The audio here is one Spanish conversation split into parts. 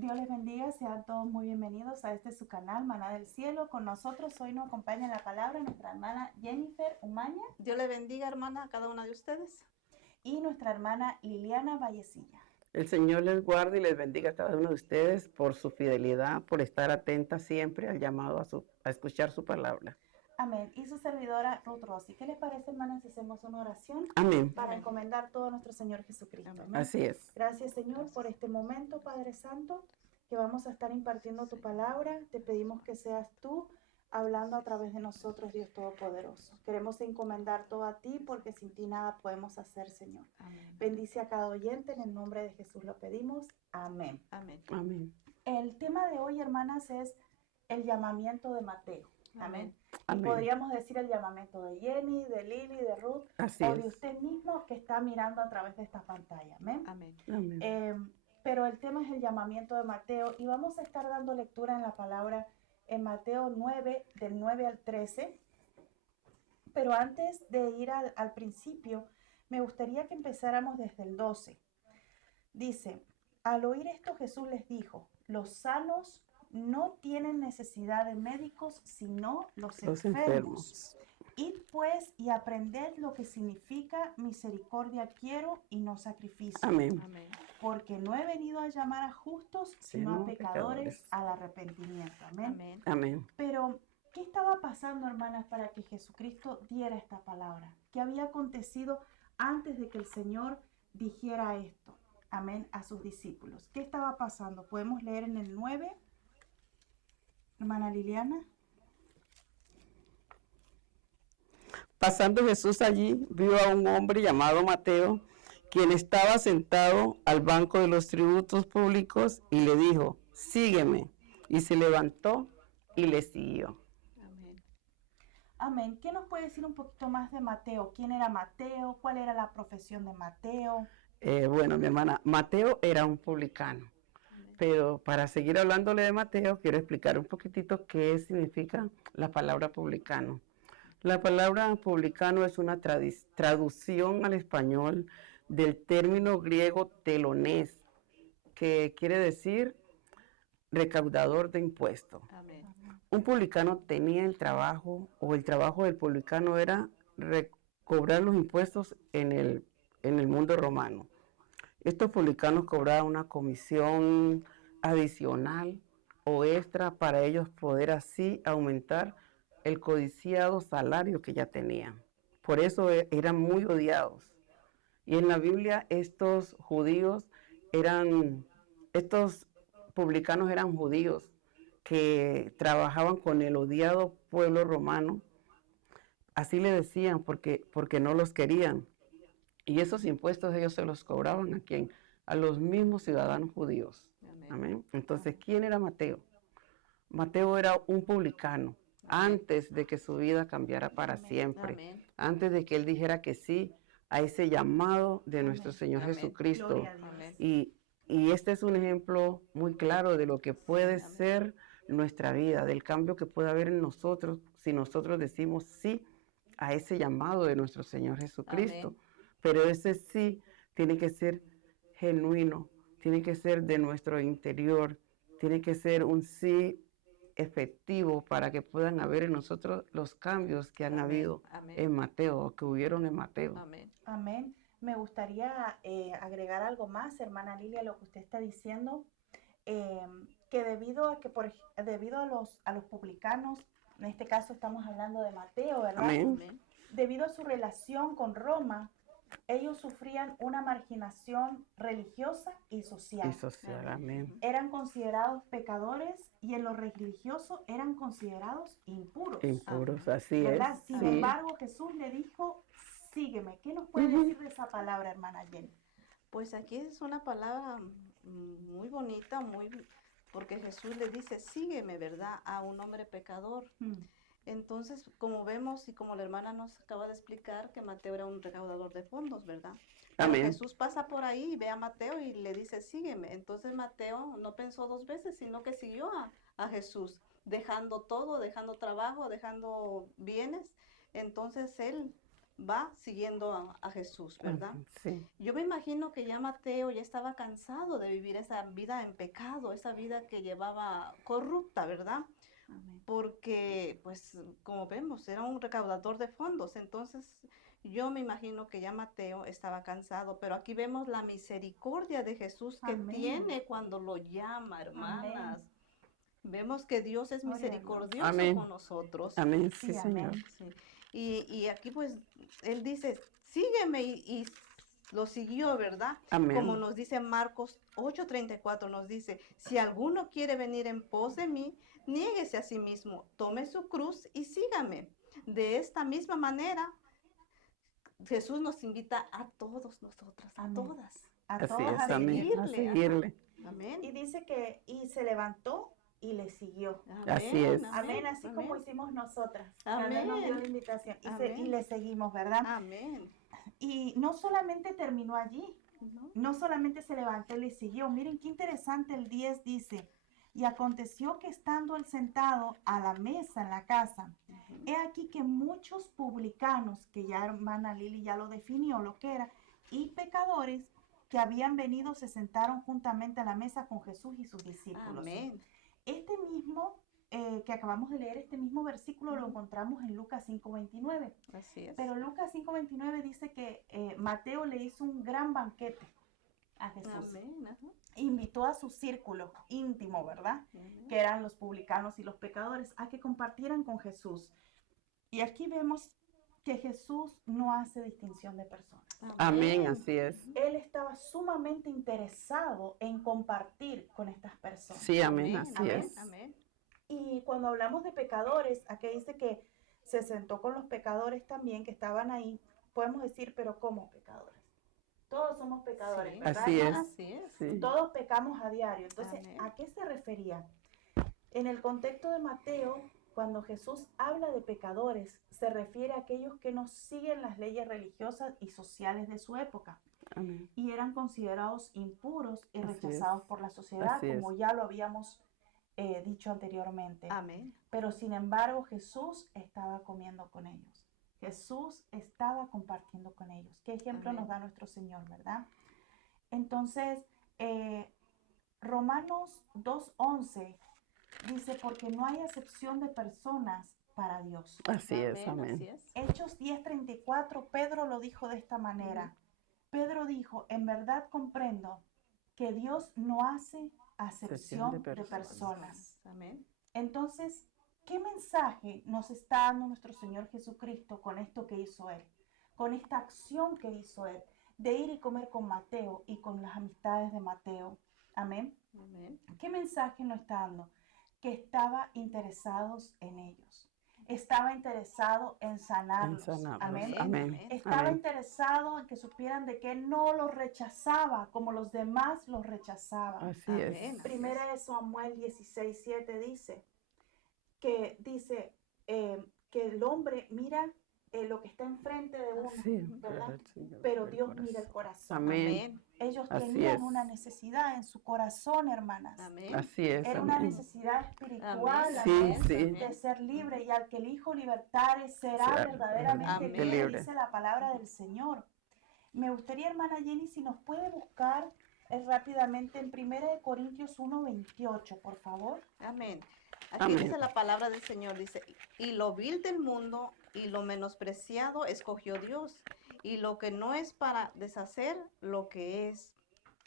Dios les bendiga, sean todos muy bienvenidos a este su canal, Maná del Cielo. Con nosotros hoy nos acompaña en la palabra nuestra hermana Jennifer Umaña. Dios le bendiga, hermana, a cada una de ustedes. Y nuestra hermana Liliana Vallecilla. El Señor les guarde y les bendiga a cada uno de ustedes por su fidelidad, por estar atenta siempre al llamado a escuchar su palabra. Amén. Y su servidora Ruth Rossi. ¿Qué les parece, hermanas, si hacemos una oración? Amén. Para encomendar todo a nuestro Señor Jesucristo. Amén. Amén. Así es. Gracias, Señor, por este momento, Padre Santo, que vamos a estar impartiendo tu palabra. Te pedimos que seas tú hablando a través de nosotros, Dios Todopoderoso. Queremos encomendar todo a ti porque sin ti nada podemos hacer, Señor. Amén. Bendice a cada oyente, en el nombre de Jesús lo pedimos. Amén. Amén. Amén. El tema de hoy, hermanas, es el llamamiento de Mateo. Amén. Y Amén. podríamos decir el llamamiento de Jenny, de Lili, de Ruth, Así o es. de usted mismo que está mirando a través de esta pantalla. Amén. Amén. Amén. Pero el tema es el llamamiento de Mateo y vamos a estar dando lectura en la palabra en Mateo 9, del 9 al 13. Pero antes de ir al principio, me gustaría que empezáramos desde el 12. Dice, al oír esto Jesús les dijo, los sanos no tienen necesidad de médicos, sino los enfermos. Id pues y aprended lo que significa misericordia quiero y no sacrificio. Amén. Amén. Porque no he venido a llamar a justos, sino a pecadores al arrepentimiento. Amén. Amén. Amén. Pero, ¿qué estaba pasando, hermanas, para que Jesucristo diera esta palabra? ¿Qué había acontecido antes de que el Señor dijera esto? Amén, a sus discípulos. ¿Qué estaba pasando? Podemos leer en el 9, hermana Liliana. Pasando Jesús allí, vio a un hombre llamado Mateo, quien estaba sentado al banco de los tributos públicos, y le dijo, sígueme. Y se levantó y le siguió. Amén. Amén. ¿Qué nos puede decir un poquito más de Mateo? ¿Quién era Mateo? ¿Cuál era la profesión de Mateo? Bueno, mi hermana, Mateo era un publicano. Pero para seguir hablándole de Mateo, quiero explicar un poquitito qué significa la palabra publicano. La palabra publicano es una traducción al español del término griego telonés, que quiere decir recaudador de impuestos. Amén. Un publicano tenía el trabajo, o el trabajo del publicano era cobrar los impuestos en el mundo romano. Estos publicanos cobraban una comisión adicional o extra para ellos poder así aumentar el codiciado salario que ya tenían. Por eso eran muy odiados. Y en la Biblia estos publicanos eran judíos que trabajaban con el odiado pueblo romano. Así le decían porque no los querían. Y esos impuestos ellos se los cobraban ¿a quién? A los mismos ciudadanos judíos. Amén. Amén. Entonces, ¿quién era Mateo? Mateo era un publicano antes de que su vida cambiara para Amén. siempre, Amén. antes de que él dijera que sí a ese llamado de nuestro Amén. Señor Amén. Jesucristo. Gloria a Dios. Amén. Y este es un ejemplo muy claro de lo que puede Amén. ser nuestra vida, del cambio que puede haber en nosotros si nosotros decimos sí a ese llamado de nuestro Señor Jesucristo. Amén. Pero ese sí tiene que ser genuino, tiene que ser de nuestro interior, tiene que ser un sí efectivo para que puedan haber en nosotros los cambios que han Amén. habido Amén. en Mateo, o que hubieron en Mateo. Amén. Amén. Me gustaría agregar algo más, hermana Lilia, a lo que usted está diciendo, que debido a los publicanos, en este caso estamos hablando de Mateo, ¿verdad? Amén. Amén. Debido a su relación con Roma, ellos sufrían una marginación religiosa y social. Y social, amén. Eran considerados pecadores y en lo religioso eran considerados impuros. Impuros, así ¿Verdad? es. Sin Sí. embargo, Jesús le dijo, sígueme. ¿Qué nos puede decir de esa palabra, hermana Jenny? Pues aquí es una palabra muy bonita, porque Jesús le dice, sígueme, ¿verdad? A un hombre pecador. Entonces, como vemos y como la hermana nos acaba de explicar, que Mateo era un recaudador de fondos, ¿verdad? Pero Amén. Jesús pasa por ahí y ve a Mateo y le dice, sígueme. Entonces Mateo no pensó dos veces, sino que siguió a Jesús, dejando todo, dejando trabajo, dejando bienes. Entonces él va siguiendo a Jesús, ¿verdad? Sí. Yo me imagino que ya Mateo ya estaba cansado de vivir esa vida en pecado, esa vida que llevaba corrupta, ¿verdad? Amén. Porque, pues, como vemos, era un recaudador de fondos. Entonces, yo me imagino que ya Mateo estaba cansado, pero aquí vemos la misericordia de Jesús que Amén. tiene cuando lo llama, hermanas. Amén. Vemos que Dios es Gloria a Dios. misericordioso Amén. con nosotros. Amén, Sí, sí, Señor. amén. Sí. Y aquí pues Él dice, sígueme y lo siguió, ¿verdad? Amén. Como nos dice Marcos 8:34, nos dice, si alguno quiere venir en pos de mí, niéguese a sí mismo, tome su cruz y sígame. De esta misma manera, Jesús nos invita a todos nosotras, a Amén. todas. A Así todos es, a amén. seguirle. A seguirle, seguirle. Amén. Y dice que, y se levantó y le siguió. Así es. Amén, así como amén. hicimos nosotras. Amén. Cuando nos dio la invitación. Y Amén. le seguimos, ¿verdad? Amén. Y no solamente terminó allí, ¿No? no solamente se levantó y le siguió. Miren qué interesante, el 10 dice, y aconteció que estando él sentado a la mesa en la casa, he aquí que muchos publicanos, que ya hermana Lili ya lo definió lo que era, y pecadores que habían venido se sentaron juntamente a la mesa con Jesús y sus discípulos. Amén. Este mismo que acabamos de leer, este mismo versículo lo encontramos en Lucas 5:29. Así es. Pero Lucas 5:29 dice que Mateo le hizo un gran banquete a Jesús. Amén. Ajá. Invitó a su círculo íntimo, ¿verdad? Amén. Que eran los publicanos y los pecadores, a que compartieran con Jesús. Y aquí vemos que Jesús no hace distinción de personas. Amén, así es. Él estaba sumamente interesado en compartir con estas personas. Sí, amén, así Amén. es. Amén. Y cuando hablamos de pecadores, aquí dice que se sentó con los pecadores también que estaban ahí. Podemos decir, pero ¿cómo pecadores? Todos somos pecadores, Sí. ¿verdad, Así es. hermanas? Así es. Sí. Todos pecamos a diario. Entonces, Amén. ¿a qué se refería? En el contexto de Mateo, cuando Jesús habla de pecadores, se refiere a aquellos que no siguen las leyes religiosas y sociales de su época Amén. y eran considerados impuros y Así rechazados por la sociedad, Así es. como ya lo habíamos dicho anteriormente. Amén. Pero sin embargo, Jesús estaba comiendo con ellos. Jesús estaba compartiendo con ellos. ¿Qué ejemplo Amén. nos da nuestro Señor, verdad? Entonces, Romanos 2:11 dice, porque no hay acepción de personas para Dios. Así es, amén. Así es. Hechos 10:34, Pedro lo dijo de esta manera. Pedro dijo, en verdad comprendo que Dios no hace acepción de personas. Amén. Entonces, ¿qué mensaje nos está dando nuestro Señor Jesucristo con esto que hizo Él? Con esta acción que hizo Él, de ir y comer con Mateo y con las amistades de Mateo. Amén. Amén. ¿Qué mensaje nos está dando? Que estaba interesados en ellos. Estaba interesado en sanarlos. Amén. Amén. Estaba Amén. interesado en que supieran de que Él no los rechazaba como los demás los rechazaban. Así Amén. es. Primera de Samuel 16:7 dice que el hombre mira lo que está enfrente de uno, Sí, ¿verdad? Señor, Pero el Dios corazón. mira el corazón. Amén. Ellos Así tenían es. una necesidad en su corazón, hermanas. Amén. Así es, Era una amén. necesidad espiritual, Amén. Sí, amén, sí. de ser libre, y al que el Hijo libertare será Será verdaderamente verdaderamente libre, libre. dice la palabra del Señor. Me gustaría, hermana Jenny, si nos puede buscar rápidamente en 1 Corintios 1:28, por favor. Amén. Aquí Amén. dice la palabra del Señor, dice, y lo vil del mundo y lo menospreciado escogió Dios, y lo que no es para deshacer lo que es.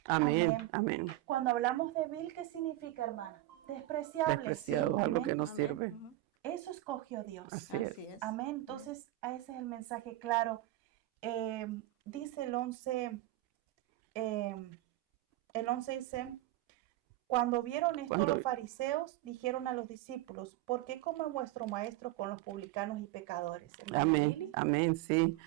Amén, amén. Cuando hablamos de vil, ¿qué significa, hermana? Despreciable. Despreciado, sí, algo amén. que no Amén. sirve. Ujú. Eso escogió Dios. Así es. Así es. Amén. Entonces, ese es el mensaje claro. Dice el 11 dice, cuando vieron esto Cuando- los fariseos dijeron a los discípulos, ¿por qué come vuestro maestro con los publicanos y pecadores? Hermana Amén, Lili. amén, sí.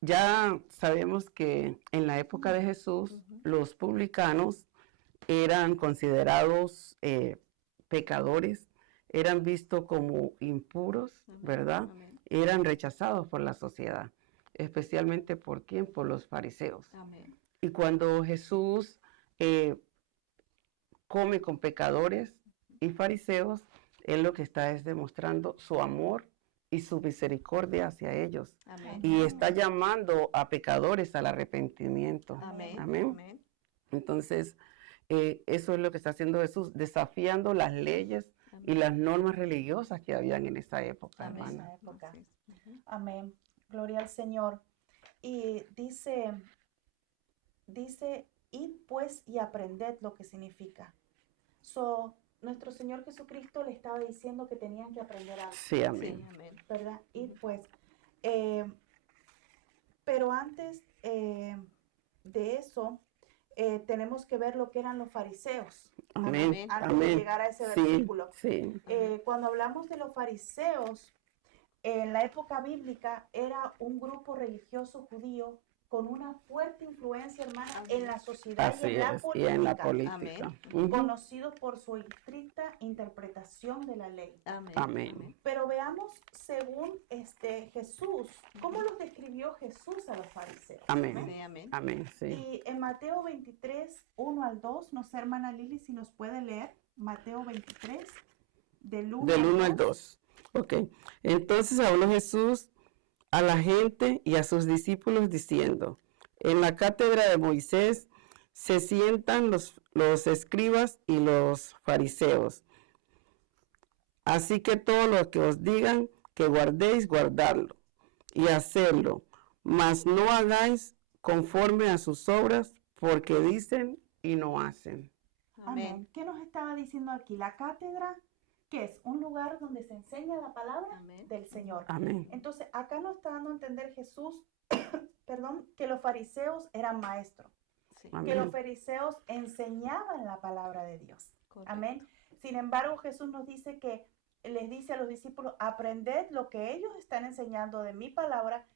Ya sabemos que en la época de Jesús, Ujú. los publicanos eran considerados pecadores, eran vistos como impuros, Amén. ¿verdad? Amén. Eran rechazados por la sociedad, especialmente ¿por quién? Por los fariseos. Amén. Y cuando Jesús come con pecadores y fariseos, él lo que está es demostrando su amor y su misericordia hacia ellos. Amén. Y está llamando a pecadores al arrepentimiento. Amén. Amén. Amén. Entonces, eso es lo que está haciendo Jesús, desafiando las leyes y Amén. las normas religiosas que habían en esa época, Amén. hermana. Esa época. Así es. Ujú. Amén. Gloria al Señor. Y dice, id pues y aprended lo que significa. Nuestro Señor Jesucristo le estaba diciendo que tenían que aprender algo, Sí, Sí, amén. amén. ¿verdad? Id pues. Eh, pero antes de eso, tenemos que ver lo que eran los fariseos. Amén. Amén. Antes de Amén. llegar a ese Sí, versículo. sí. Cuando hablamos de los fariseos, en la época bíblica era un grupo religioso judío con una fuerte influencia, hermana, en la sociedad Así y en la es. Y en la política, política. Amén. Ujú. conocidos por su estricta interpretación de la ley. Amén. Amén. Pero veamos, según Jesús, cómo los describió Jesús a los fariseos. Amén. Sí, amén. Amén. Sí. Y en Mateo 23, 1 al 2, no sé, hermana Lili, si nos puede leer, Mateo 23, del 1 Del 1 al 2. Ok. Entonces habló Jesús a la gente y a sus discípulos diciendo, en la cátedra de Moisés se sientan los escribas y los fariseos. Así que todo lo que os digan que guardéis, guardadlo y hacedlo, mas no hagáis conforme a sus obras, porque dicen y no hacen. Amén. Amén. ¿Qué nos estaba diciendo aquí? La cátedra, que es un lugar donde se enseña la palabra Amén. del Señor. Amén. Entonces, acá nos está dando a entender Jesús, perdón, que los fariseos eran maestros, Sí. que Amén. los fariseos enseñaban la palabra de Dios. Correcto. Amén. Sin embargo, Jesús nos dice que les dice a los discípulos, aprended lo que ellos están enseñando de mi palabra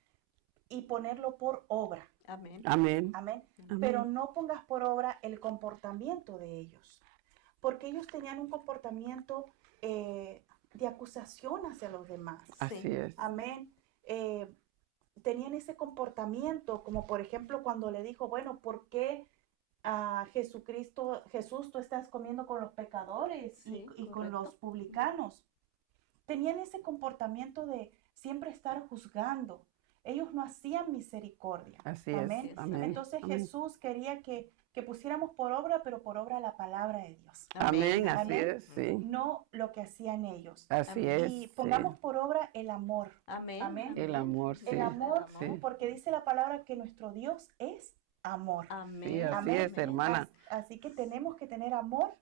y ponerlo por obra. Amén. Amén. Amén. Amén. Pero no pongas por obra el comportamiento de ellos, porque ellos tenían un comportamiento de acusación hacia los demás. Así Sí. es. Amén. Tenían ese comportamiento, como por ejemplo cuando le dijo, bueno, ¿por qué Jesús, tú estás comiendo con los pecadores Sí, y con correcto. los publicanos? Tenían ese comportamiento de siempre estar juzgando. Ellos no hacían misericordia. Así Amén. es. Amén. Entonces Amén. Jesús quería que pusiéramos por obra, pero por obra la palabra de Dios. Amén. Así Amén. es. Sí. No lo que hacían ellos. Así Amén. es. Y sí. pongamos por obra el amor. Amén. Amén. El amor, sí. El amor, Sí. porque dice la palabra que nuestro Dios es amor. Amén. Sí, así Amén. es, hermana. Así que tenemos que tener amor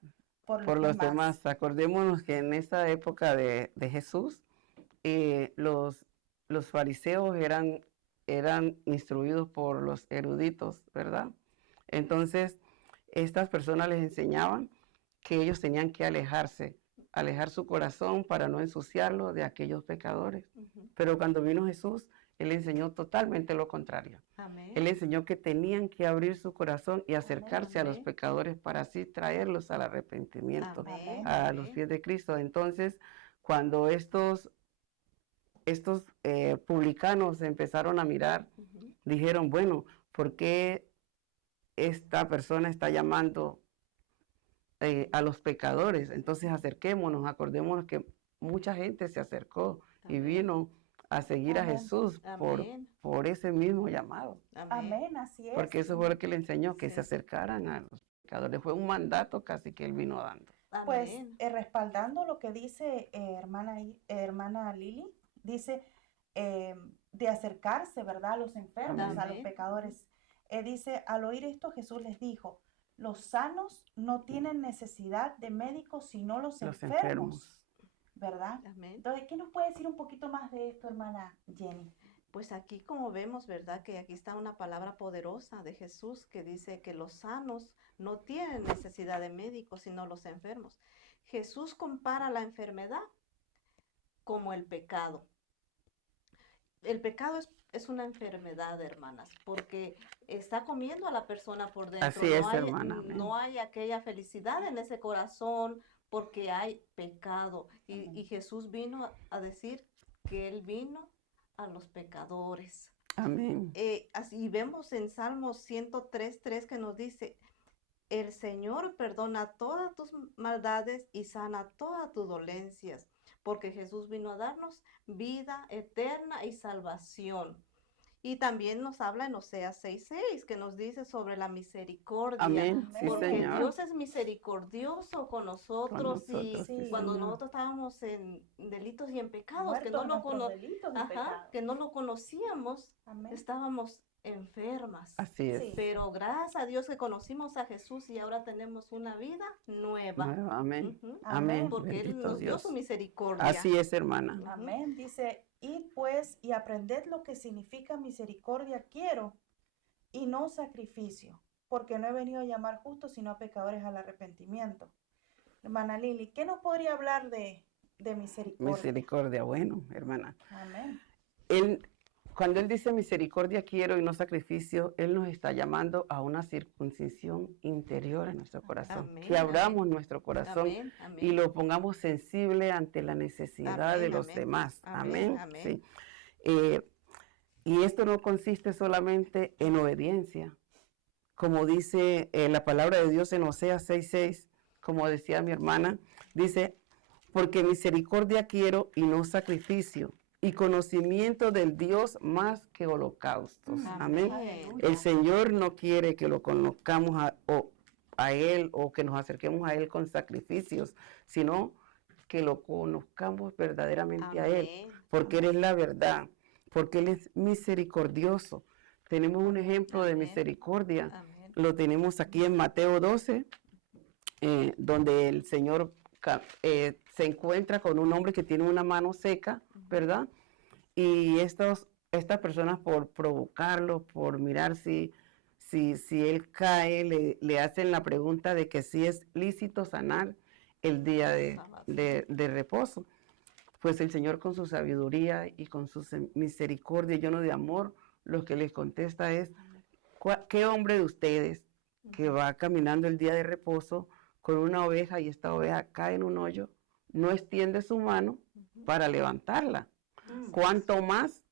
Por los demás. Acordémonos que en esta época de Jesús, los fariseos eran instruidos por los eruditos, ¿verdad? Entonces, estas personas les enseñaban que ellos tenían que alejar su corazón para no ensuciarlo de aquellos pecadores. Ujú. Pero cuando vino Jesús, Él enseñó totalmente lo contrario. Amén. Él enseñó que tenían que abrir su corazón y acercarse a los Amén. pecadores para así traerlos al arrepentimiento, Amén. a los Amén. pies de Cristo. Entonces, cuando estos publicanos empezaron a mirar, Ujú. dijeron, bueno, ¿por qué esta persona está llamando a los pecadores? Entonces acerquémonos, acordémonos que mucha gente se acercó y Amén. vino a seguir a Amén. Jesús Amén. por ese mismo llamado. Amén, así es. Porque eso fue lo que le enseñó, que Sí. se acercaran a los pecadores. Fue un mandato casi que él vino dando. Pues Amén. respaldando lo que dice hermana Lili, dice de acercarse, ¿verdad? A los enfermos, a los Amén. pecadores. Dice, al oír esto Jesús les dijo, los sanos no tienen necesidad de médicos sino los enfermos, ¿verdad? Amén. Entonces, ¿qué nos puede decir un poquito más de esto, hermana Jenny? Pues aquí como vemos, ¿verdad? Que aquí está una palabra poderosa de Jesús que dice que los sanos no tienen necesidad de médicos, sino los enfermos. Jesús compara la enfermedad como el pecado. El pecado es una enfermedad, hermanas, porque está comiendo a la persona por dentro. Así es, no hay, hermana, amén. no hay aquella felicidad en ese corazón porque hay pecado. Amén. Y Jesús vino a decir que Él vino a los pecadores. Amén. Así vemos en Salmos 103:3 que nos dice, el Señor perdona todas tus maldades y sana todas tus dolencias, porque Jesús vino a darnos vida eterna y salvación. Y también nos habla en Oseas 6:6, que nos dice sobre la misericordia. Amén. Sí, Porque Señor. Dios es misericordioso con nosotros, Con y nosotros, sí, cuando Señor. nosotros estábamos en delitos y en pecados, Muertos que no lo nuestros delitos y pecados. que no lo conocíamos, Amén. estábamos enfermas. Así es. Sí. Pero gracias a Dios que conocimos a Jesús y ahora tenemos una vida nueva. Nuevo, amén. Ujú. Amén. Porque Él Bendito nos dio Dios. su misericordia. Así es, hermana. Ujú. Amén. Dice, id pues y aprended lo que significa misericordia quiero y no sacrificio, porque no he venido a llamar justos sino a pecadores al arrepentimiento. Hermana Lili, ¿qué nos podría hablar de misericordia? Misericordia, bueno, hermana. Amén. Cuando Él dice misericordia quiero y no sacrificio, Él nos está llamando a una circuncisión interior en nuestro corazón. Amén, Que abramos amén. nuestro corazón Amén, amén. y lo pongamos sensible ante la necesidad Amén, de los amén. demás. Amén, Amén. amén. Sí. Y esto no consiste solamente en obediencia. Como dice la palabra de Dios en Oseas 6:6, como decía mi hermana, dice, porque misericordia quiero y no sacrificio, y conocimiento del Dios más que holocaustos. Amén. Aleluya. El Señor no quiere que lo conozcamos a Él o que nos acerquemos a Él con sacrificios, sino que lo conozcamos verdaderamente a Él, Amén. porque Él es la verdad, porque Él es misericordioso. Tenemos un ejemplo de Amén. misericordia, Amén. lo tenemos aquí en Mateo 12, donde el Señor se encuentra con un hombre que tiene una mano seca, ¿verdad? Y estas personas, por provocarlo, por mirar si él cae, le hacen la pregunta de que si es lícito sanar el día de reposo. Pues el Señor, con su sabiduría y con su misericordia lleno de amor, lo que les contesta es, ¿qué hombre de ustedes que va caminando el día de reposo con una oveja y esta oveja cae en un hoyo, no extiende su mano para levantarla? Cuanto más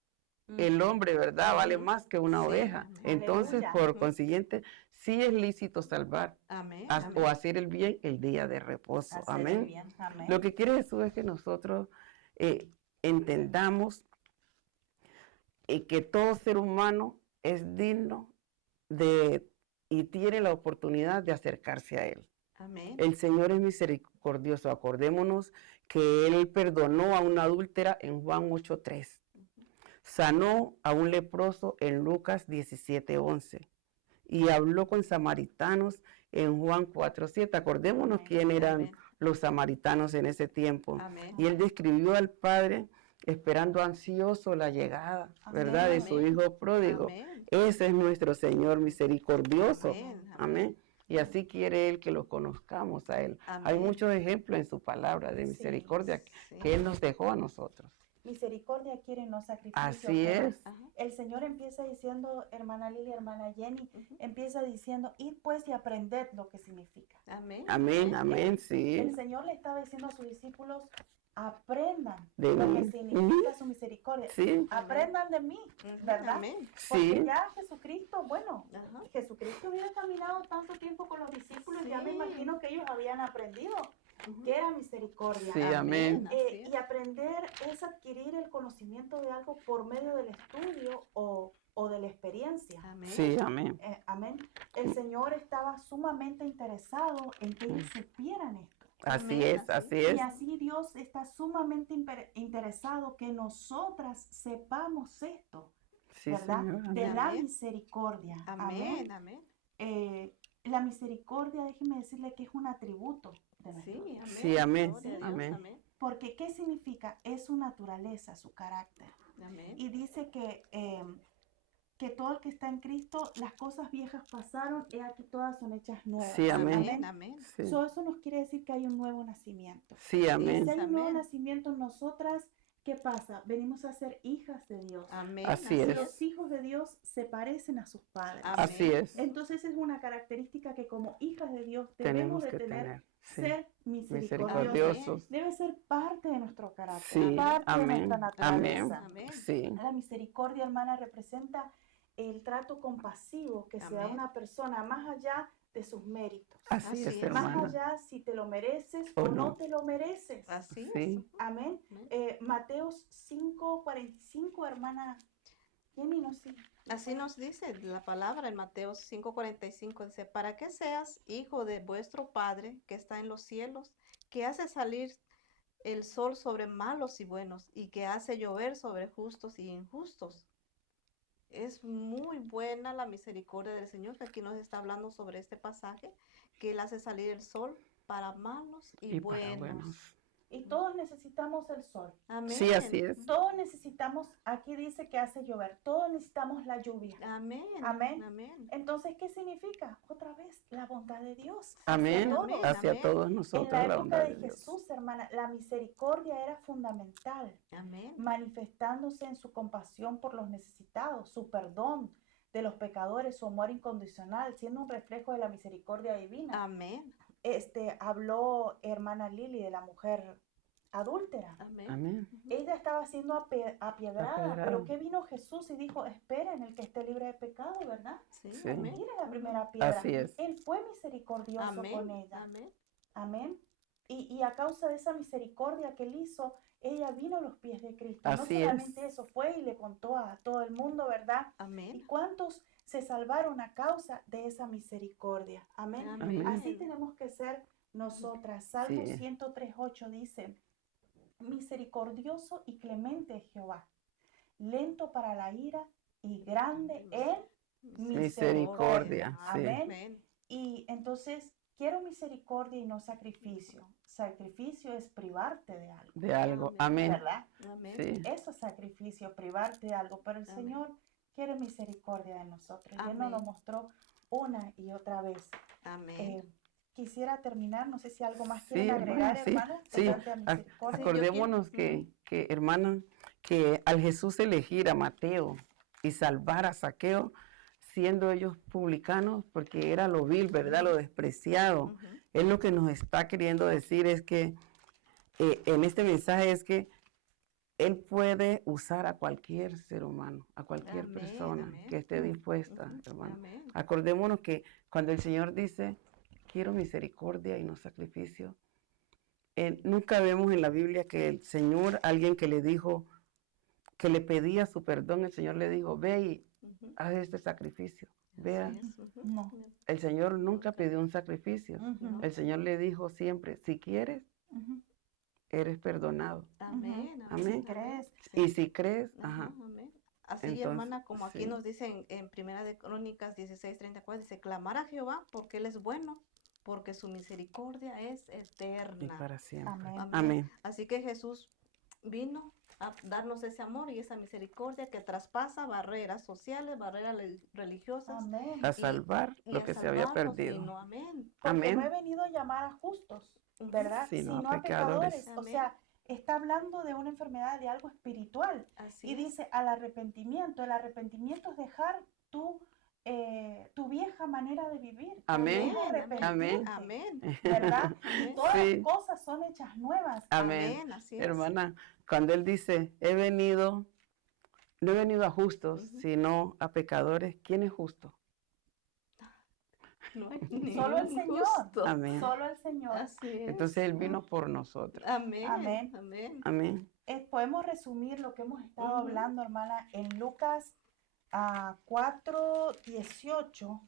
el hombre, ¿verdad? Vale más que una Sí, oveja. amén. Entonces, Aleluya. por consiguiente, sí es lícito salvar Amén. o hacer el bien el día de reposo. Hacer el Amén. bien. Amén. Lo que quiere Jesús es que nosotros entendamos que todo ser humano es digno y tiene la oportunidad de acercarse a Él. Amén. El Señor es misericordioso. Acordémonos que Él perdonó a una adúltera en Juan 8:3. Sanó a un leproso en Lucas 17:11. Y habló con samaritanos en Juan 4:7. Acordémonos quién eran Amén. los samaritanos en ese tiempo. Amén. Y Él describió al Padre esperando ansioso la llegada, ¿verdad? De su Amén. Hijo pródigo. Amén. Ese es nuestro Señor misericordioso. Amén. Amén. Y así quiere Él que lo conozcamos a Él. Hay Amén. muchos ejemplos en su palabra de misericordia Sí. que Él nos dejó a nosotros. Misericordia quiere, no sacrificio. Así pero es. Ajá. El Señor empieza diciendo, hermana Lili, hermana Jenny, Ujú. empieza diciendo, id pues y aprended lo que significa. Amén. Amén, amén, sí. El Señor le estaba diciendo a sus discípulos, aprendan De lo mí. que significa su misericordia. Sí, Aprendan de mí, Ujú. ¿verdad? Amén. Porque sí, ya Jesucristo, bueno, Ajá. Jesucristo hubiera caminado tanto tiempo con los discípulos, ya me Sí. imagino que ellos habían aprendido Ujú. que era misericordia. Sí, amén. Así es. Y aprender es adquirir el conocimiento de algo por medio del estudio o de la experiencia. Amén. sí, amén. Amén. El Señor estaba sumamente interesado en que ellos supieran esto. Así Amén, es, así Y es. así Dios está sumamente interesado que nosotras sepamos esto, Sí, ¿verdad? Señor. De Amén. la Amén. misericordia. Amén. Amén. La misericordia, déjeme decirle que es un atributo de nuestro Sí, Dios. amén. Sí, amén. Gloria a Dios. Amén. Amén. Porque, ¿qué significa? Es su naturaleza, su carácter. Amén. Y dice que todo el que está en Cristo, las cosas viejas pasaron, y aquí todas son hechas nuevas. Sí, amén. Amén. Amén. Sí, Eso nos quiere decir que hay un nuevo nacimiento. sí, Y amén. si hay un nuevo Amén. nacimiento en nosotras, ¿qué pasa? Venimos a ser hijas de Dios. Amén. Así Y es. los hijos de Dios se parecen a sus padres. Amén. Así es. Entonces es una característica que como hijas de Dios Tenemos debemos de que tener, tener. Sí. ser misericordiosos. Misericordiosos. Debe ser parte de nuestro carácter, Sí, parte de amén. nuestra Amén. naturaleza. Amén. Sí, La misericordia, hermana, representa el trato compasivo que se da a Amén. una persona más allá de sus méritos. Así es, Así es. Más hermana. allá si te lo mereces O o no no. te lo mereces. Así Sí. es. Amén. Amén. Mateos 5:45, hermana Jenny, no sé. Así nos dice la palabra en Mateo 5:45, dice, para que seas hijo de vuestro Padre que está en los cielos, que hace salir el sol sobre malos y buenos, y que hace llover sobre justos y injustos. Es muy buena la misericordia del Señor, que aquí nos está hablando sobre este pasaje, que Él hace salir el sol para malos y Y para buenos. buenos. Y todos necesitamos el sol. Amén. Sí, así es. Todos necesitamos, aquí dice que hace llover, todos necesitamos la lluvia. Amén. Amén. Amén. Entonces, ¿qué significa? Otra vez, la bondad de Dios. Amén. Hacia todos. Amén. Hacia Amén. todos En nosotros la la época bondad de de Dios. Jesús, hermana, la misericordia era fundamental, Amén. manifestándose en su compasión por los necesitados, su perdón de los pecadores, su amor incondicional, siendo un reflejo de la misericordia divina. Amén. Habló hermana Lili de la mujer adúltera. Amén. Amén. Ella estaba siendo apiedrada, pero Apiedrada. ¿qué vino Jesús y dijo? Esperen el que esté libre de pecado, ¿verdad? Sí. Sí. Amén. Tire la primera piedra. Así es. Él fue misericordioso Amén. con ella. Amén. Amén. Y a causa de esa misericordia que él hizo, ella vino a los pies de Cristo. Así no es. solamente eso, fue y le contó a todo el mundo, ¿verdad? ¿Y Amén. cuántos se salvaron a causa de esa misericordia? Amén. Amén. Así tenemos que ser nosotras. Salmo Sí. 103:8 dice, misericordioso y clemente es Jehová, lento para la ira y grande en Misericordia, sí. Amén. Amén. Y entonces, quiero misericordia y no sacrificio. Sacrificio es privarte de algo, De algo. Amén. ¿verdad? Amén. Sí. Eso es sacrificio, privarte de algo. Pero el Amén. Señor quiere misericordia de nosotros. Y Él nos lo Amén. mostró una y otra vez. Amén. Quisiera terminar, no sé si algo más Sí, quieren agregar, hermana, sí, hermanas, sí. tocante a misericordia. Acordémonos que, hermana, que al Jesús elegir a Mateo y salvar a Zaqueo, siendo ellos publicanos, porque era lo vil, ¿verdad? Lo despreciado. Ujú. Él lo que nos está queriendo decir es que en este mensaje es que Él puede usar a cualquier ser humano, a cualquier Amén, persona amén. que esté dispuesta, Ujú. hermano. Amén. Acordémonos que cuando el Señor dice, quiero misericordia y no sacrificio, nunca vemos en la Biblia que el Señor, alguien que le dijo, que le pedía su perdón, el Señor le dijo, ve y Ujú. haz este sacrificio. Vea, Así es. Ujú. No. el Señor nunca pidió un sacrificio. Ujú, El Señor le dijo siempre, si quieres, ujú. eres perdonado. Amén. Amén. Si crees, Y si crees, Ajá, ajá, amén. Así, Entonces, hermana, como aquí sí. nos dicen en Primera de Crónicas 16:34, dice, clamar a Jehová porque Él es bueno, porque su misericordia es y eterna. para siempre. Amén. Amén. Amén. Así que Jesús vino a darnos ese amor y esa misericordia que traspasa barreras sociales, barreras religiosas, amén. A salvar y lo a que se había salvarnos, y perdido. no, amén. Porque Amén. no he venido a llamar a justos, Ujú. ¿verdad? Sino a Sino a pecadores. pecadores. O Amén. sea, está hablando de una enfermedad, de algo espiritual. Así Y es. dice al arrepentimiento. El arrepentimiento es dejar tu vieja manera de vivir. Amén. Es arrepentirte, Amén. Amén. ¿verdad? Y Amén. todas Sí. las cosas son hechas nuevas. Amén. Así es. Hermana, cuando Él dice, no he venido a justos, Ujú. sino a pecadores, ¿quién es justo? No hay Solo el ningún Señor. justo. Amén. Solo el Señor. Así es. Entonces Él vino por nosotros. Amén. Amén. Amén. Amén. Podemos resumir lo que hemos estado Ujú. hablando, hermana, en Lucas 4:18.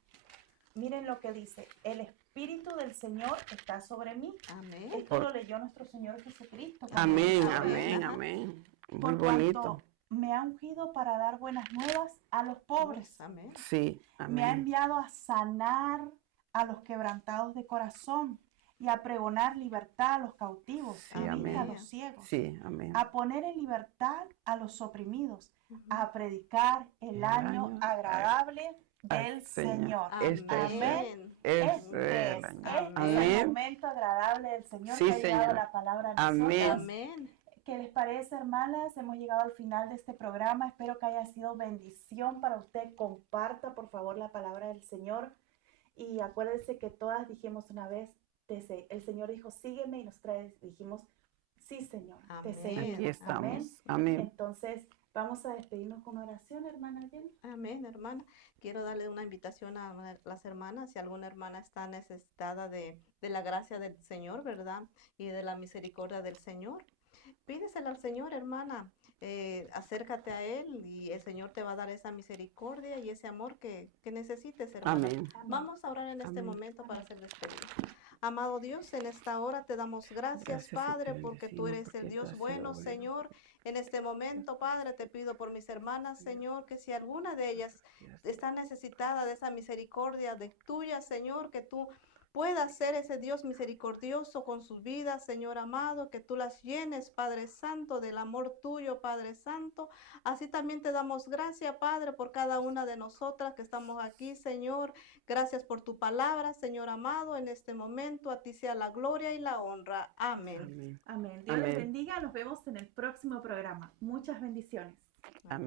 Miren lo que dice, el Espíritu del Señor está sobre mí. Amén. Esto lo leyó nuestro Señor Jesucristo. Amén, Amén. amén, Ajá. amén. Muy Por bonito. cuanto me ha ungido para dar buenas nuevas a los pobres. Amén. Sí, Me ha amén. enviado a sanar a los quebrantados de corazón y a pregonar libertad a los cautivos, Sí, y vista a amén. los ciegos, Sí, amén. a poner en libertad a los oprimidos, Ujú. a predicar el El año año agradable al del Señor. Señor. Este es Amén. Este Este es es, el año. este es el Amén. momento agradable del Señor, Sí, que ha llegado Señor. la palabra a Amén. nosotros. Amén. ¿Qué les parece, hermanas? Hemos llegado al final de este programa. Espero que haya sido bendición para usted. Comparta, por favor, la palabra del Señor. Y acuérdense que todas dijimos una vez, el Señor dijo, sígueme, y nosotras dijimos, sí, Señor, te Amén. seguimos. Aquí estamos. Amén. Amén. Entonces, Vamos a despedirnos con oración, hermana Jenny. Amén, hermana. Quiero darle una invitación a las hermanas. Si alguna hermana está necesitada de la gracia del Señor, ¿verdad? Y de la misericordia del Señor, pídesela al Señor, hermana. Acércate a Él y el Señor te va a dar esa misericordia y ese amor que necesites, hermana. Amén. Vamos a orar en este Amén. momento para ser despedidos. Amado Dios, en esta hora te damos gracias, Gracias y Padre, te porque tú bendecimos eres porque el tú Dios has sido bueno, bueno. Señor. En este momento, Padre, te pido por mis hermanas, Señor, que si alguna de ellas está necesitada de esa misericordia de tuya, Señor, que tú puedas ser ese Dios misericordioso con sus vidas, Señor amado, que tú las llenes, Padre Santo, del amor tuyo, Padre Santo. Así también te damos gracias, Padre, por cada una de nosotras que estamos aquí, Señor. Gracias por tu palabra, Señor amado. En este momento a ti sea la gloria y la honra. Amén. Amén. Amén. Dios les Amén. bendiga. Nos vemos en el próximo programa. Muchas bendiciones. Amén.